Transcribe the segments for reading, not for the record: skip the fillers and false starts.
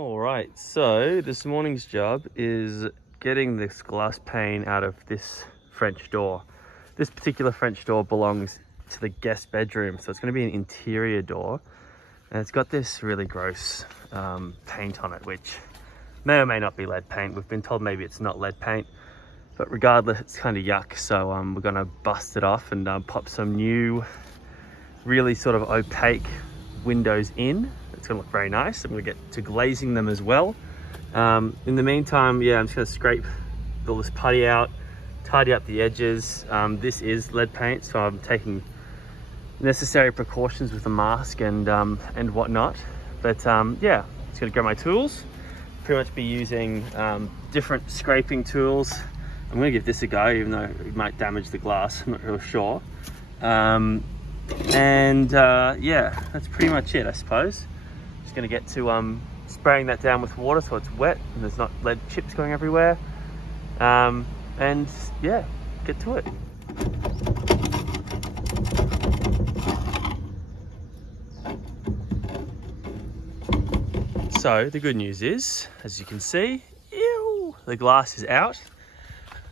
All right, so this morning's job is getting this glass pane out of this French door. This particular French door belongs to the guest bedroom, so it's going to be an interior door, and it's got this really gross paint on it, which may or may not be lead paint. We've been told maybe it's not lead paint, but regardless, it's kind of yuck. So we're going to bust it off and pop some new, really sort of opaque windows in. It's going to look very nice. I'm going to get to glazing them as well. In the meantime, yeah, I'm just going to scrape all this putty out, tidy up the edges. This is lead paint, so I'm taking necessary precautions with the mask and whatnot. But yeah, just going to grab my tools. Pretty much be using different scraping tools. I'm going to give this a go, even though it might damage the glass. I'm not real sure. Yeah, that's pretty much it, I suppose. Just going to get to spraying that down with water so it's wet and there's not lead chips going everywhere. And yeah, get to it. So the good news is, as you can see, the glass is out.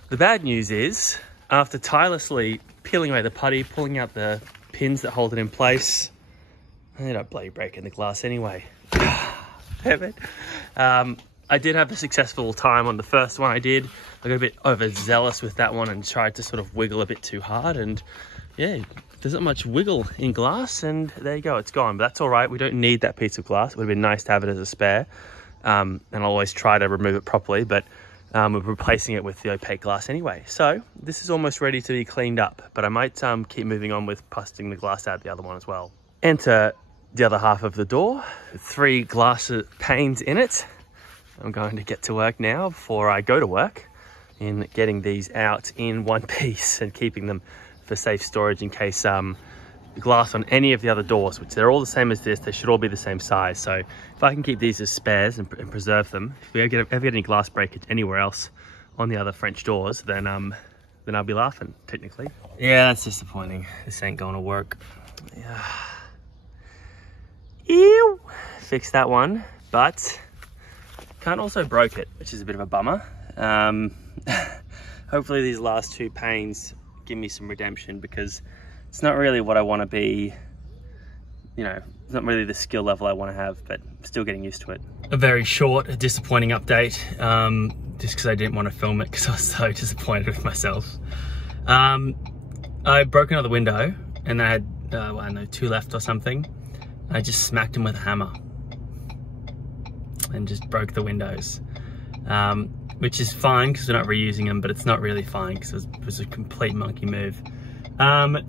The bad news is, after tirelessly peeling away the putty, pulling out the pins that hold it in place, I ended up bloody breaking the glass anyway. Damn it. I did have a successful time on the first one I did. I got a bit overzealous with that one and tried to sort of wiggle a bit too hard, and yeah, there's not much wiggle in glass, and there you go, it's gone. But that's all right, we don't need that piece of glass. It would have been nice to have it as a spare, and I'll always try to remove it properly, but we're replacing it with the opaque glass anyway. So this is almost ready to be cleaned up, but I might keep moving on with busting the glass out of the other one as well. Enter the other half of the door, 3 glass panes in it. I'm going to get to work now before I go to work in getting these out in one piece and keeping them for safe storage in case glass on any of the other doors, which they're all the same as this, they should all be the same size. So if I can keep these as spares and preserve them, if we ever get any glass breakage anywhere else on the other French doors, then I'll be laughing, technically. Yeah, that's disappointing. This ain't going to work. Yeah. Ew. Fix that one, but can't also broke it, which is a bit of a bummer. Hopefully these last 2 panes give me some redemption, because it's not really what I want to be, you know, it's not really the skill level I want to have, but I'm still getting used to it. A very short, disappointing update, just because I didn't want to film it because I was so disappointed with myself. I broke another window and I had, I don't know, 2 left or something. I just smacked them with a hammer and just broke the windows, which is fine because we're not reusing them, but it's not really fine because it was a complete monkey move.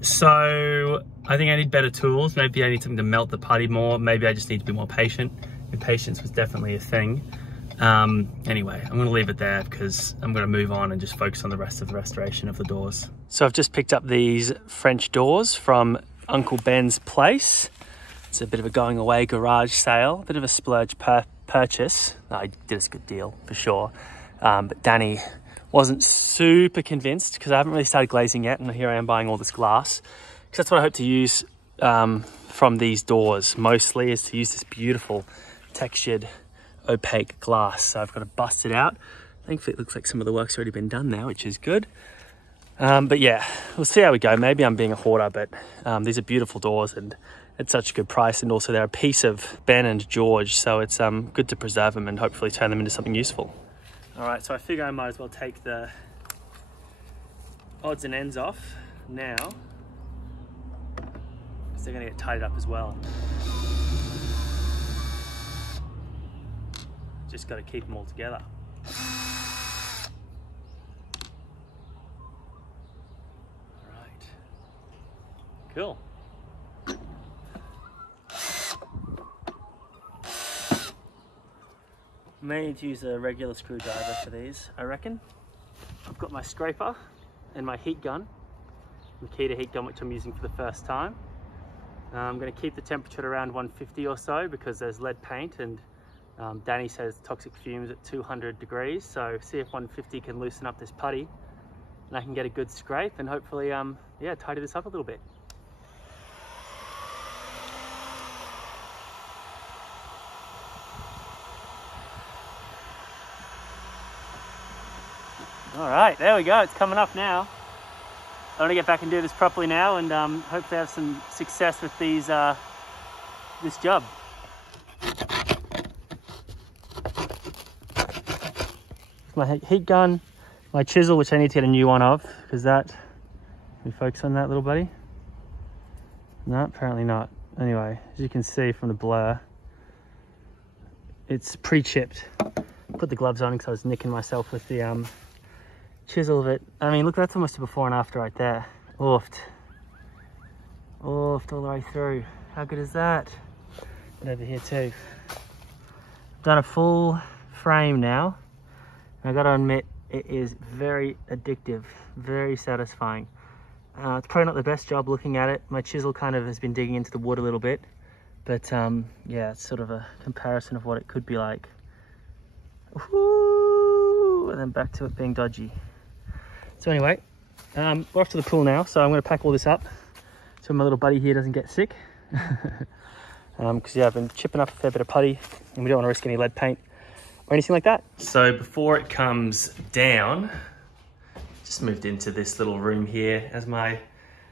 So I think I need better tools. Maybe I need something to melt the putty more. Maybe I just need to be more patient. Impatience was definitely a thing. Anyway, I'm gonna leave it there because I'm gonna move on and just focus on the rest of the restoration of the doors. So I've just picked up these French doors from Uncle Ben's place. It's a bit of a going away garage sale, a bit of a splurge purchase. I did us a good deal for sure. But Danny wasn't super convinced because I haven't really started glazing yet, and here I am buying all this glass. Because that's what I hope to use from these doors mostly, is to use this beautiful textured opaque glass. So I've got to bust it out. Thankfully it looks like some of the work's already been done now, which is good. But yeah, we'll see how we go. Maybe I'm being a hoarder, but these are beautiful doors and at such a good price, and also they're a piece of Ben and George, so it's good to preserve them and hopefully turn them into something useful. All right, so I figure I might as well take the odds and ends off now, because they're going to get tidied up as well. Just got to keep them all together. All right, cool. May need to use a regular screwdriver for these, I reckon. I've got my scraper and my heat gun, Makita heat gun, which I'm using for the first time. I'm going to keep the temperature at around 150 or so because there's lead paint, and Danny says toxic fumes at 200 degrees. So see if 150 can loosen up this putty and I can get a good scrape and hopefully, yeah, tidy this up a little bit. All right, there we go. It's coming up now. I want to get back and do this properly now, and hopefully have some success with these this job. My heat gun, my chisel, which I need to get a new one of, because that, can we focus on that little buddy? No, apparently not. Anyway, as you can see from the blur, it's pre-chipped. Put the gloves on because I was nicking myself with the chisel of it. I mean, look, that's almost a before and after right there. Oofed all the way through. How good is that? And over here too. Done a full frame now. I gotta admit, it is very addictive, very satisfying. It's probably not the best job looking at it. My chisel kind of has been digging into the wood a little bit, but yeah, it's sort of a comparison of what it could be like. Woo! And then back to it being dodgy. So anyway, we're off to the pool now, so I'm gonna pack all this up so my little buddy here doesn't get sick. Because yeah, I've been chipping up a fair bit of putty and we don't want to risk any lead paint or anything like that. So before it comes down, just moved into this little room here as my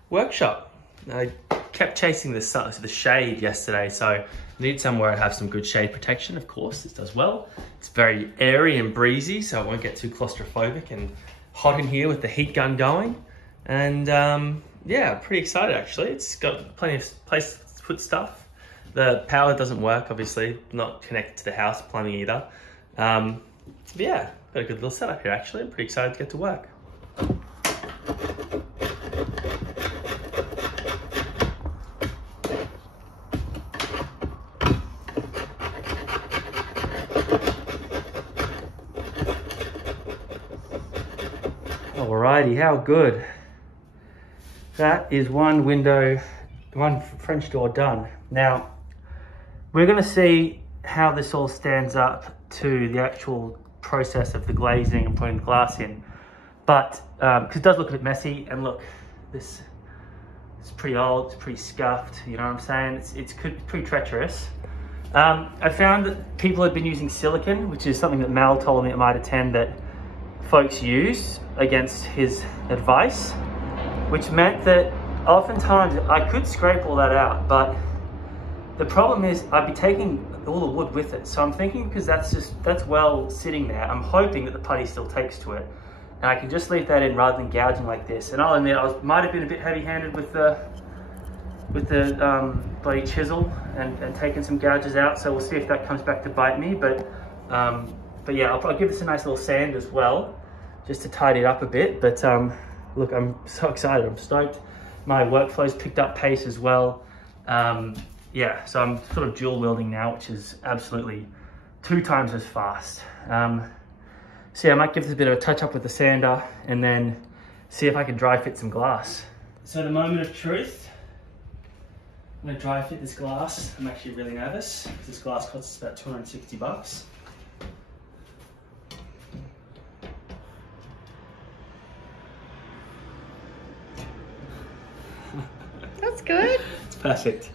workshop. I kept chasing the shade yesterday, so I need somewhere I'd have some good shade protection. Of course, this does well. It's very airy and breezy, so I won't get too claustrophobic and hot in here with the heat gun going. And yeah, pretty excited actually. It's got plenty of place to put stuff. The power doesn't work, obviously, not connected to the house plumbing either. But yeah, got a good little setup here actually. I'm pretty excited to get to work. Alrighty, how good. That is one window, one French door done. Now, we're gonna see how this all stands up to the actual process of the glazing and putting the glass in. But, because it does look a bit messy, and look, this is pretty old, it's pretty scuffed, you know what I'm saying? It's pretty treacherous. I found that people had been using silicone, which is something that Mal told me at Mitre 10 that folks use against his advice, which meant that oftentimes I could scrape all that out, but the problem is I'd be taking all the wood with it. So I'm thinking, because that's well sitting there, I'm hoping that the putty still takes to it. And I can just leave that in rather than gouging like this. And I'll admit, I might have been a bit heavy-handed with the bloody chisel and taking some gouges out. So we'll see if that comes back to bite me. But yeah, I'll give this a nice little sand as well, just to tidy it up a bit. But look, I'm so excited, I'm stoked. My workflow's picked up pace as well. Yeah, so I'm sort of dual wielding now, which is absolutely 2 times as fast. So yeah, I might give this a bit of a touch up with the sander and then see if I can dry fit some glass. So the moment of truth, I'm gonna dry fit this glass. I'm actually really nervous. This glass costs about 260 bucks. That's good. It's perfect.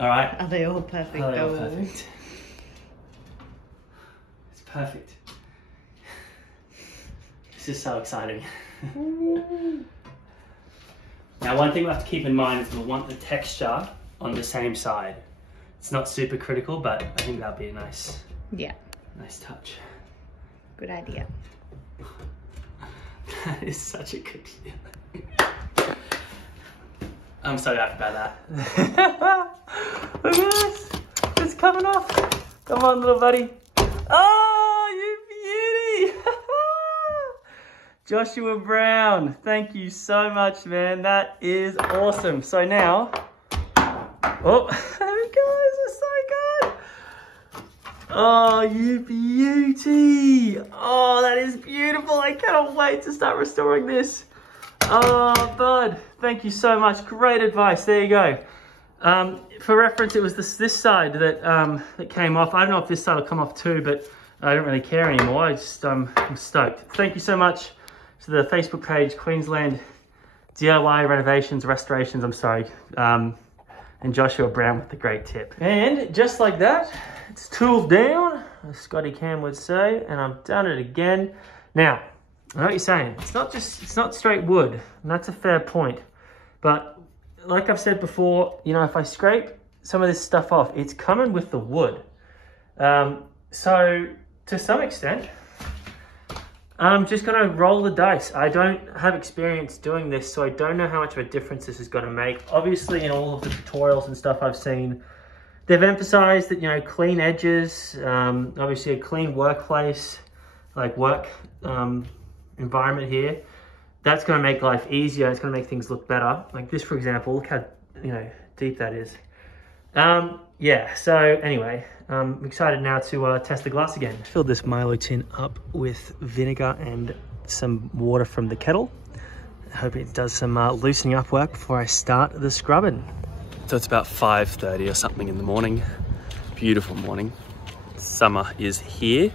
All right. Are they all perfect? Are they all perfect? It's perfect. This is so exciting. Now, one thing we'll have to keep in mind is we'll want the texture on the same side. It's not super critical, but I think that'll be a nice touch. Good idea. That is such a good feeling. I'm so happy about that. Look at this. It's coming off. Come on, little buddy. Oh, you beauty. Joshua Brown, thank you so much, man. That is awesome. So now, oh, there we go. This is so good. Oh, you beauty. Oh, that is beautiful. I cannot wait to start restoring this. Oh, bud, thank you so much. Great advice. There you go. For reference, it was this side that that came off. I don't know if this side will come off too, but I don't really care anymore. I just I'm stoked. Thank you so much to the Facebook page, Queensland DIY Renovations, Restorations. I'm sorry, and Joshua Brown with the great tip. And just like that, it's tooled down, as Scotty Cam would say, and I've done it again. Now, I know what you're saying. It's not straight wood, and that's a fair point. But like I've said before, you know, if I scrape some of this stuff off, it's coming with the wood. So to some extent, I'm just gonna roll the dice. I don't have experience doing this, so I don't know how much of a difference this is gonna make. Obviously, in all of the tutorials and stuff I've seen, they've emphasized that, you know, clean edges, obviously a clean workplace, like work environment here, that's going to make life easier. It's going to make things look better. Like this, for example, look how, you know, deep that is. Yeah, so anyway, I'm excited now to test the glass again. Filled this Milo tin up with vinegar and some water from the kettle. I hope it does some loosening up work before I start the scrubbing. So it's about 5:30 or something in the morning. Beautiful morning. Summer is here.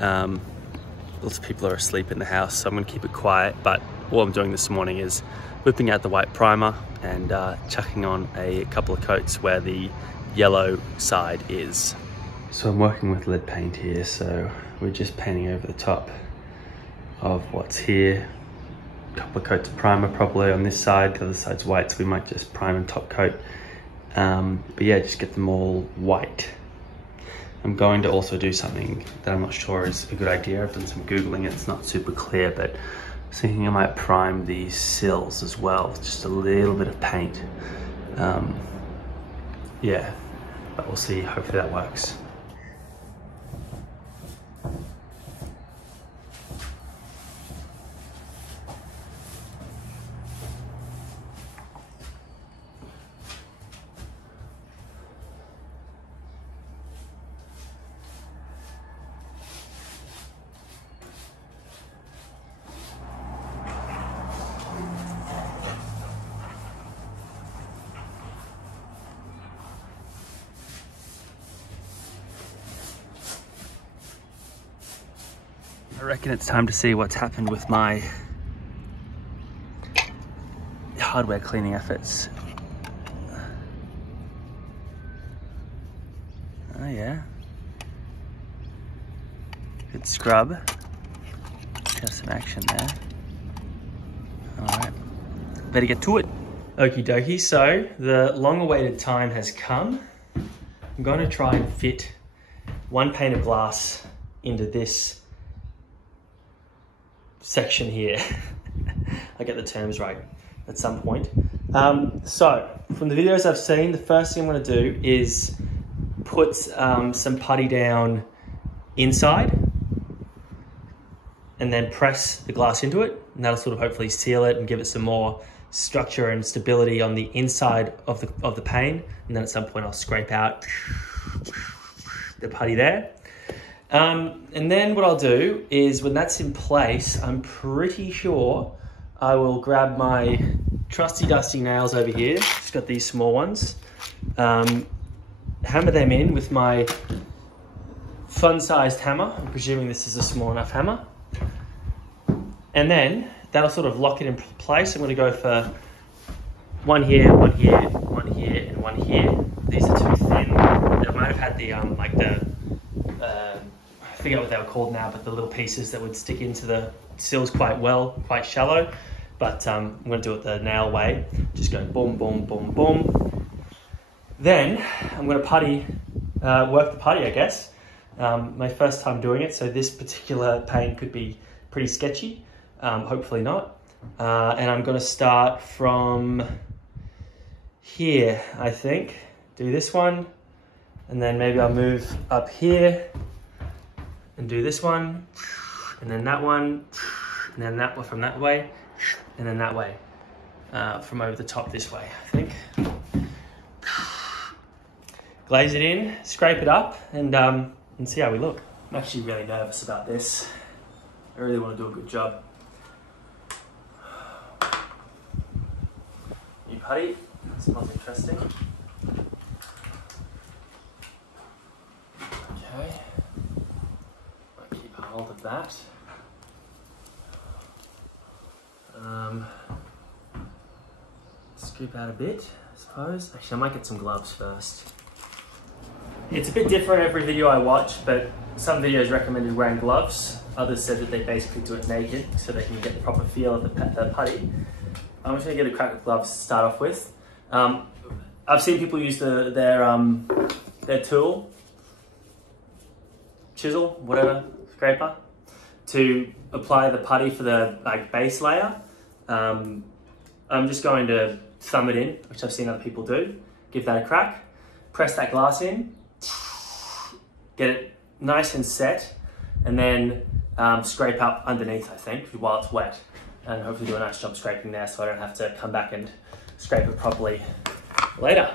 Lots of people are asleep in the house, so I'm gonna keep it quiet. But what I'm doing this morning is whipping out the white primer and chucking on a couple of coats where the yellow side is. So I'm working with lead paint here, so we're just painting over the top of what's here. A couple of coats of primer probably on this side, the other side's white, so we might just prime and top coat. But yeah, just get them all white. I'm going to also do something that I'm not sure is a good idea. I've done some Googling, it's not super clear, but I was thinking I might prime these sills as well, just a little bit of paint. Yeah, but we'll see, hopefully that works. I reckon it's time to see what's happened with my hardware cleaning efforts. Oh yeah. Good scrub. Got some action there. Alright, better get to it. Okie dokie, so the long-awaited time has come. I'm going to try and fit one pane of glass into this section here. I'll get the terms right at some point. So from the videos I've seen, the first thing I'm going to do is put some putty down inside and then press the glass into it, and that'll sort of hopefully seal it and give it some more structure and stability on the inside of the pane. And then at some point I'll scrape out the putty there. And then what I'll do is when that's in place, I'm pretty sure I will grab my trusty dusty nails over here. Just got these small ones. Hammer them in with my fun-sized hammer. I'm presuming this is a small enough hammer. And then that'll sort of lock it in place. I'm going to go for one here, one here, one here, and one here. These are too thin. I might have had the I forget what they were called now, but the little pieces that would stick into the sills quite well, quite shallow. But I'm going to do it the nail way. Just go boom, boom, boom, boom. Then I'm going to putty, work the putty, I guess. My first time doing it, so this particular paint could be pretty sketchy. Hopefully not. And I'm going to start from here, I think. Do this one, and then maybe I'll move up here and do this one, and then that one, and then that one from that way, and then that way, from over the top this way, I think. Glaze it in, scrape it up, and see how we look. I'm actually really nervous about this. I really want to do a good job. New putty, smells interesting. Okay. Keep hold of that. Scoop out a bit, I suppose. Actually, I might get some gloves first. It's a bit different every video I watch, but some videos recommended wearing gloves. Others said that they basically do it naked so they can get the proper feel of the putty. I'm just gonna get a crack of gloves to start off with. I've seen people use their tool, chisel, whatever, scraper, to apply the putty for the base layer. I'm just going to thumb it in, which I've seen other people do. Give that a crack, press that glass in, get it nice and set, and then scrape up underneath, I think, while it's wet. And hopefully do a nice job scraping there so I don't have to come back and scrape it properly later.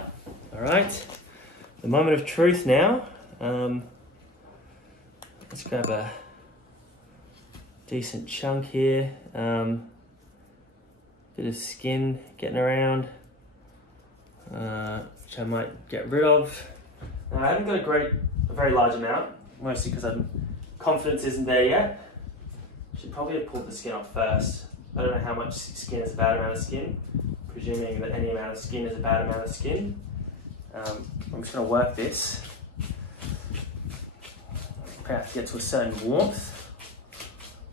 All right, the moment of truth now. Let's grab a decent chunk here. Bit of skin getting around, which I might get rid of. I haven't got a very large amount, mostly because confidence isn't there yet. Should probably have pulled the skin off first. I don't know how much skin is a bad amount of skin, presuming that any amount of skin is a bad amount of skin. I'm just going to work this. You have to get to a certain warmth,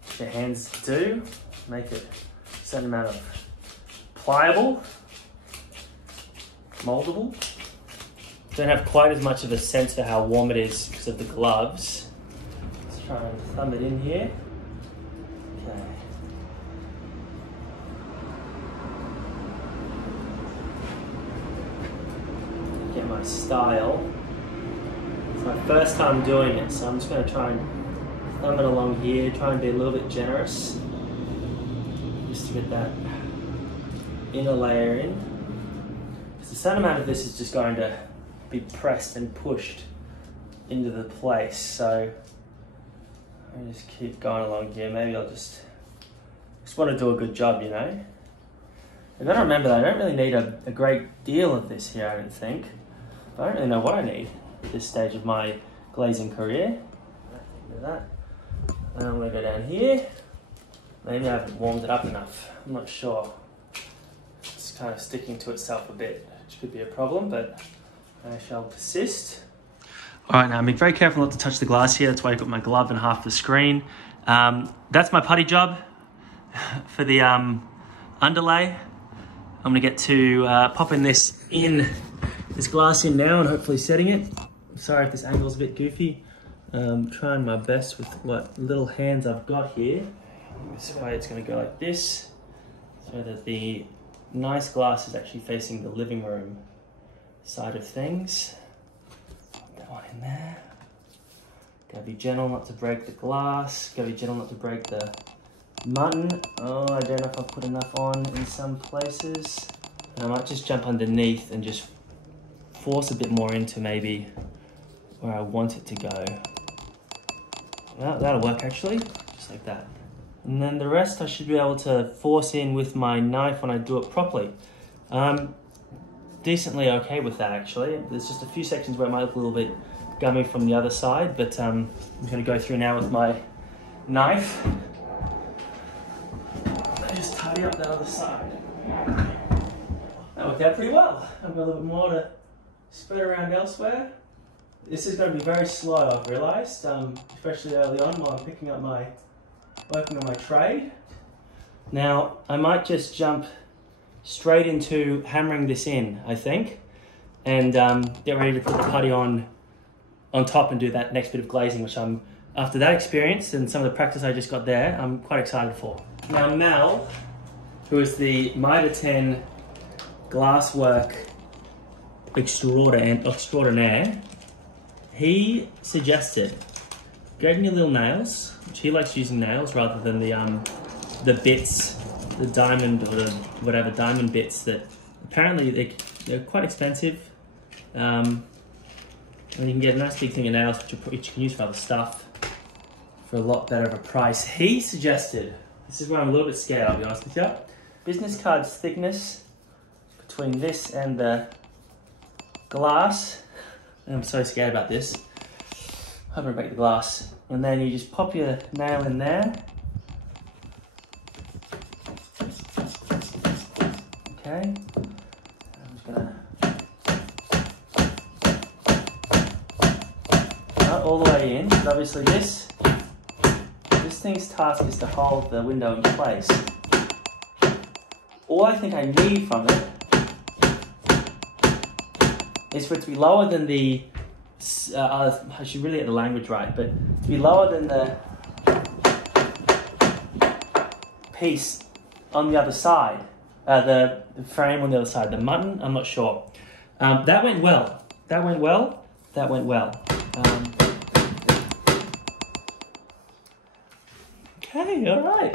which your hands do. Make it a certain amount of pliable, moldable. Don't have quite as much of a sense for how warm it is because of the gloves. Let's try and thumb it in here. Okay. Get my style. It's my first time doing it, so I'm just going to try and thumb it along here, try and be a little bit generous, just to get that inner layer in. Because a certain amount of this is just going to be pressed and pushed into the place, so I just keep going along here. Maybe I'll just want to do a good job, you know. I've got to remember that I don't really need a great deal of this here, I don't think. I don't really know what I need at this stage of my glazing career. Do that. And I'm going to go down here. Maybe I haven't warmed it up enough. I'm not sure. It's kind of sticking to itself a bit, which could be a problem, but I shall persist. All right, now I'm being very careful not to touch the glass here. That's why I've got my glove and half the screen. That's my putty job for the underlay. I'm gonna get to popping this glass in now and hopefully setting it. I'm sorry if this angle's a bit goofy. I'm trying my best with what little hands I've got here. This way it's gonna go like this, so that the nice glass is actually facing the living room side of things. Put that one in there. Gotta be gentle not to break the glass. Gotta be gentle not to break the mutton. Oh, I don't know if I've put enough on in some places. And I might just jump underneath and just force a bit more into maybe where I want it to go. Well, that'll work actually, just like that. And then the rest I should be able to force in with my knife when I do it properly. Decently okay with that actually. There's just a few sections where it might look a little bit gummy from the other side, but I'm gonna go through now with my knife. I just tidy up that other side. That worked out pretty well. I've got a little bit more to spread around elsewhere. This is going to be very slow, I've realised, especially early on while I'm working on my trade. Now, I might just jump straight into hammering this in, I think, and get ready to put the putty on top and do that next bit of glazing, which after that experience and some of the practice I just got there, I'm quite excited for. Now, Mel, who is the Mitre 10 glasswork extraordinaire, he suggested getting your little nails, which he likes using nails rather than the bits, the diamond or the whatever diamond bits that apparently they're quite expensive. And you can get a nice big thing of nails which you can use for other stuff for a lot better of a price. He suggested, this is where I'm a little bit scared, I'll be honest with you, business card's thickness between this and the glass. And I'm so scared about this. I'm gonna break the glass. And then you just pop your nail in there. Okay. I'm just gonna, not all the way in, but obviously this this thing's task is to hold the window in place. All I think I need from it is for it to be lower than the, I should really get the language right, but to be lower than the piece on the other side, the frame on the other side, the mutton, I'm not sure. That went well. That went well. That went well. Okay, all right.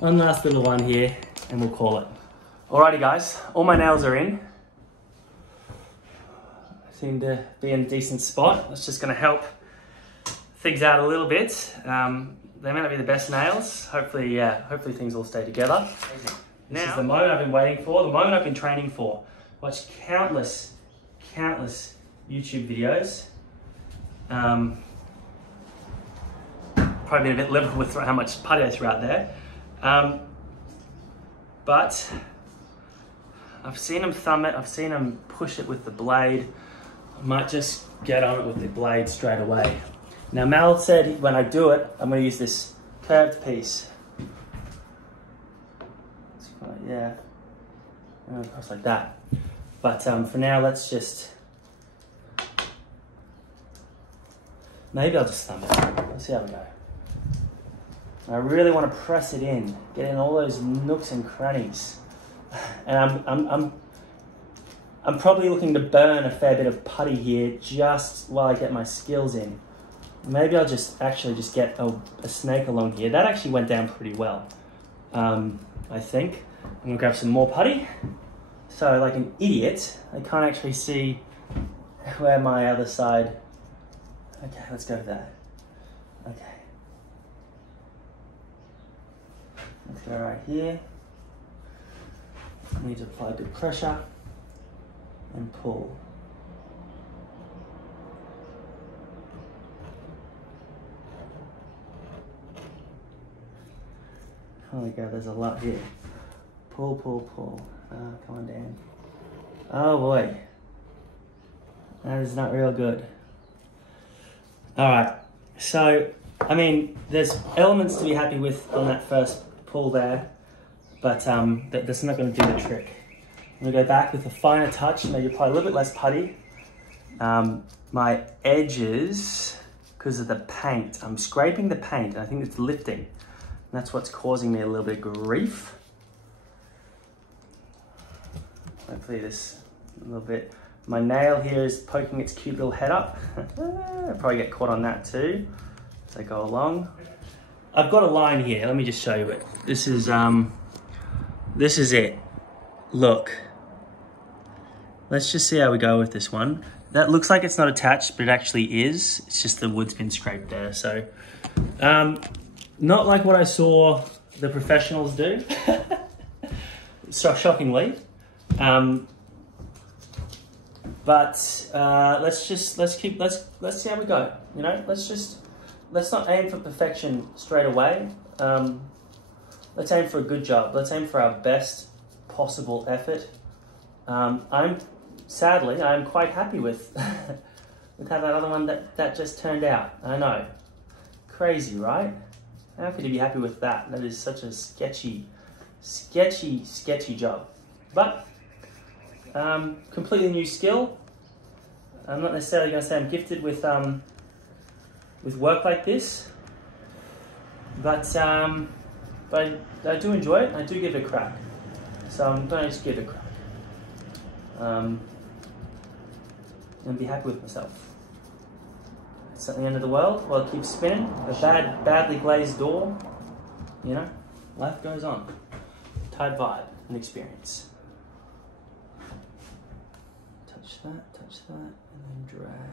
One last little one here, and we'll call it. Alrighty, guys. All my nails are in. I seem to be in a decent spot. That's just going to help things out a little bit. They may not be the best nails. Hopefully, hopefully things all stay together. This is the moment I've been waiting for, the moment I've been training for. Watched countless YouTube videos. Probably been a bit liberal with how much putty I threw out there. But I've seen them thumb it, I've seen them push it with the blade. I might just get on it with the blade straight away. Now Mal said when I do it, I'm going to use this curved piece. Yeah, across like that. But for now, let's just, maybe I'll just thumb it. Let's see how we go. I really want to press it in, get in all those nooks and crannies. And I'm probably looking to burn a fair bit of putty here just while I get my skills in. Maybe I'll just actually just get a snake along here. That actually went down pretty well, I think. I'm gonna grab some more putty. So like an idiot, I can't actually see where my other side. Okay, let's go with that. Okay. Let's go right here. I need to apply good pressure and pull. Holy God, there's a lot here. Pull, pull, pull. Come on, Dan. Oh boy. That is not real good. All right. So, I mean, there's elements to be happy with on that first pull there, but that's not going to do the trick. I'm going to go back with a finer touch, maybe apply a little bit less putty. My edges, because of the paint, I'm scraping the paint, and I think it's lifting. And that's what's causing me a little bit of grief. Hopefully this a little bit. My nail here is poking its cute little head up. I'll probably get caught on that too as I go along. I've got a line here. Let me just show you it. This is it. Look. Let's just see how we go with this one. That looks like it's not attached, but it actually is. It's just the wood's been scraped there. So, not like what I saw the professionals do. So shockingly. But let's see how we go. You know, let's not aim for perfection straight away. Let's aim for a good job. Let's aim for our best possible effort. I'm quite happy with with how that other one that just turned out. I know, crazy, right? How could you be happy with that? That is such a sketchy job. But completely new skill. I'm not necessarily going to say I'm gifted with work like this, but I do enjoy it. I do give it a crack, so I'm going to just give it a crack and be happy with myself. It's not the end of the world. While it keeps spinning, a badly glazed door. You know, life goes on. Tight vibe and experience. Touch that, and then drag.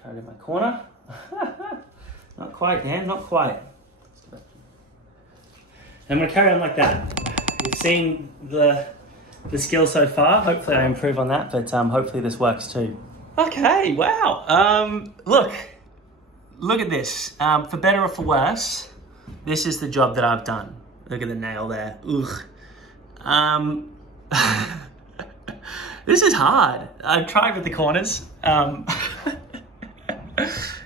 Try to get my corner. Not quite, Dan, not quite. I'm going to carry on like that. You've seen the skill so far. Hopefully I improve on that, but hopefully this works too. Okay, wow. Look at this. For better or for worse, this is the job that I've done. Look at the nail there. Ugh. This is hard. I've tried with the corners.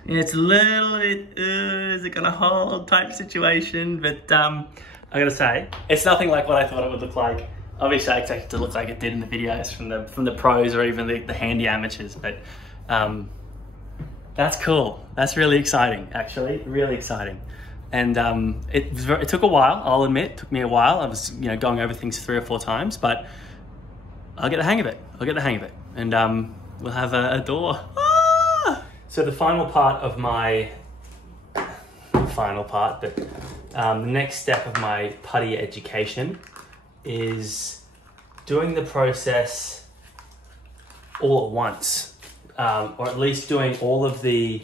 It's a little bit, is it gonna hold type situation, but I gotta say, it's nothing like what I thought it would look like. Obviously I expect it to look like it did in the videos from the pros or even the handy amateurs, but that's cool. That's really exciting, actually, really exciting. And it took a while, I'll admit, it took me a while. I was going over things 3 or 4 times, but I'll get the hang of it. And we'll have a door. So the final part of my, the next step of my putty education is doing the process all at once, or at least doing all of the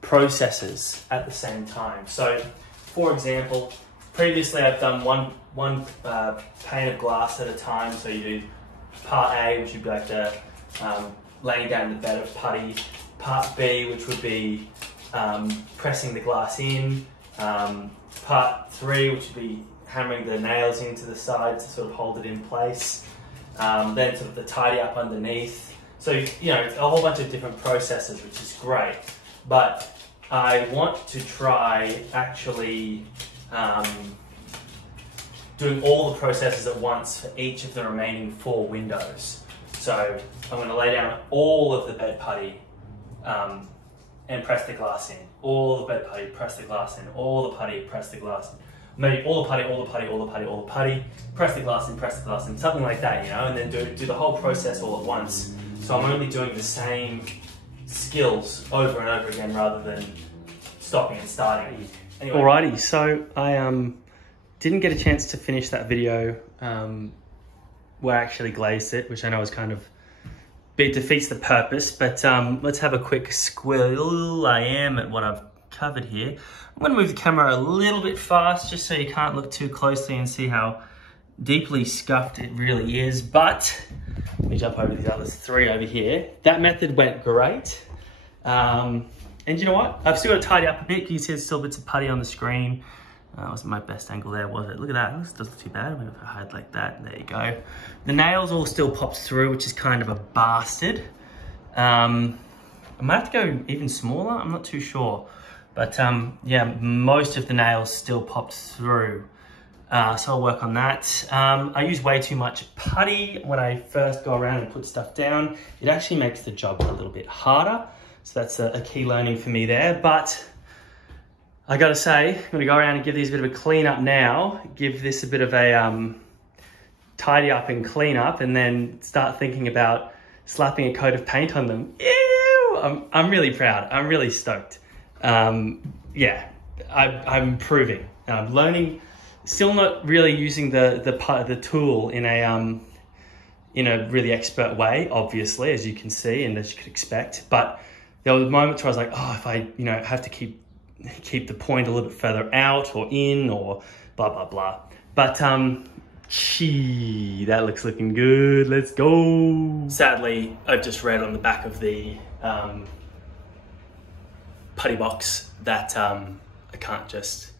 processes at the same time. So, for example, previously I've done one pane of glass at a time. So you do part A, which would be like the laying down the bed of putty. Part B, which would be pressing the glass in. Part 3, which would be hammering the nails into the sides to sort of hold it in place. Then sort of the tidy up underneath. So, it's a whole bunch of different processes, which is great. But I want to try actually doing all the processes at once for each of the remaining 4 windows. So I'm going to lay down all of the bed putty and press the glass in. All the bed putty, press the glass in. All the putty, press the glass in. Maybe all the putty, all the putty, all the putty, all the putty, press the glass in, something like that, and then do the whole process all at once. So I'm only doing the same skills over and over again rather than stopping and starting. Anyway. Alrighty, so I didn't get a chance to finish that video where I actually glazed it, which I know is kind of defeats the purpose, but let's have a quick squill. I am at what I've covered here. I'm going to move the camera a little bit fast just so you can't look too closely and see how deeply scuffed it really is, but let me jump over these other 3 over here. That method went great. And you know what? I've still got to tidy up a bit. You can see there's still bits of putty on the screen. Wasn't my best angle there, was it? Look at that, this doesn't look too bad. Maybe if I hide like that, there you go. The nails all still pops through, which is kind of a bastard. I might have to go even smaller, I'm not too sure. But yeah, most of the nails still popped through. So I'll work on that. I use way too much putty when I first go around and put stuff down. It actually makes the job a little bit harder. So that's a key learning for me there. But I gotta say, I'm gonna go around and give these a bit of a clean up now, give this a bit of a tidy up and clean up, and then start thinking about slapping a coat of paint on them. Ew! I'm really proud, I'm really stoked. Yeah, I'm improving. I'm learning, still not really using the tool in a really expert way, obviously, as you can see and as you could expect. But there were moments where I was like, oh, if I have to keep the point a little bit further out or in or blah, blah, blah. But, gee, that looks looking good. Let's go. Sadly, I've just read on the back of the putty box that I can't just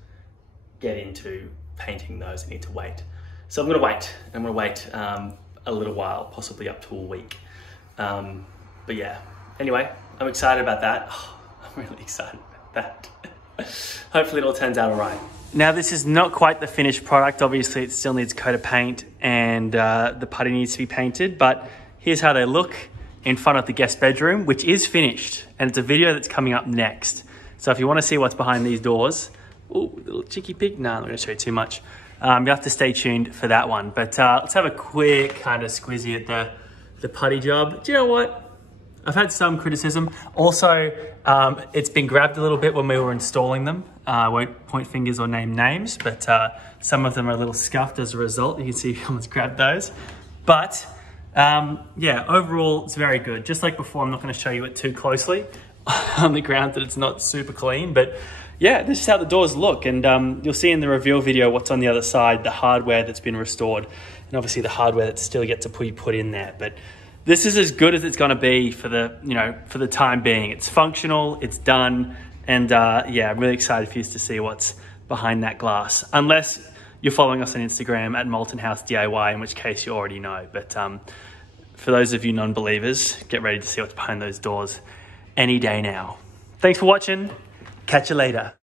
get into painting those. I need to wait. So I'm going to wait. I'm going to wait a little while, possibly up to a week. But yeah, anyway, I'm excited about that. Oh, I'm really excited about that. Hopefully it all turns out all right. Now this is not quite the finished product. Obviously it still needs a coat of paint and the putty needs to be painted, but here's how they look in front of the guest bedroom, which is finished. And it's a video that's coming up next. So if you want to see what's behind these doors, oh, little cheeky pig. No, I'm not going to show you too much. You have to stay tuned for that one. But let's have a quick kind of squizzy at the putty job. Do you know what? I've had some criticism. Also, it's been grabbed a little bit when we were installing them. I won't point fingers or name names, but some of them are a little scuffed as a result. You can see someone's grabbed those. But yeah, overall, it's very good. Just like before, I'm not gonna show you it too closely on the ground that it's not super clean, but yeah, this is how the doors look. And you'll see in the reveal video what's on the other side, the hardware that's been restored, and obviously the hardware that's still yet to be put in there. But this is as good as it's going to be for the time being. It's functional, it's done, and yeah, I'm really excited for you to see what's behind that glass. Unless you're following us on Instagram at Molten House DIY, in which case you already know. But for those of you non-believers, get ready to see what's behind those doors any day now. Thanks for watching. Catch you later.